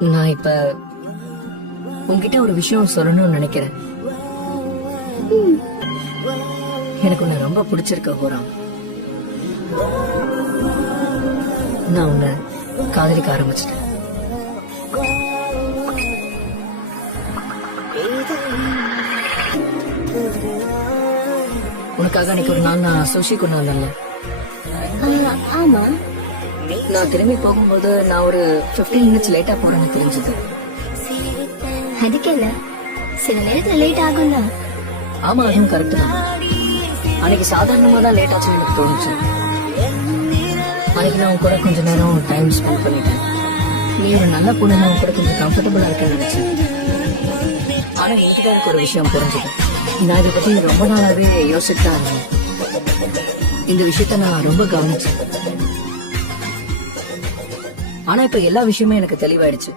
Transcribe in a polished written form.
நான் இப்ப உன்கிட்ட ஒரு விஷயம் சொல்லணும்னு நினைக்கிறேன். எனக்கு உன்னை ரொம்ப பிடிச்சிருக்க ஹோராம். நான் உன்னை காதலிக்க ஆரம்பிச்சிட்டேன். உனக்காக அன்னைக்கு ஒரு நாள் நான் சுஷி கொண்டு வந்தேன்ல. ஆமா. நான் திரும்பி போகும்போது நான் ஒரு 15 மினிட்ஸ் லேட்டா போறேன்னு தெரிஞ்சது. அதுக்கு இல்ல, சில நேரத்துல லேட் ஆகும்ல. ஆமா, அதுவும் கரெக்ட் தான். அன்னைக்கு சாதாரணமா தான் லேட் ஆச்சுன்னு எனக்கு தோணுச்சு. அன்னைக்கு நான் உன் கூட கொஞ்ச நேரம் டைம் ஸ்பெண்ட் பண்ணிட்டேன். நீ ஒரு நல்ல பொண்ணு, உன் கூட கொஞ்சம் கம்ஃபர்டபுளா இருக்கேன்னு நினைச்சேன். ஆனா இன்னைக்குதான் எனக்கு ஒரு விஷயம் புரிஞ்சுது. நான் இதை பத்தி ரொம்ப நாளாவே யோசிச்சுட்டு தான் இருந்தேன். இந்த விஷயத்த நான் ரொம்ப கவனிச்சேன். ஆனா இப்ப எல்லா விஷயமே எனக்கு தெளிவாயிடுச்சு.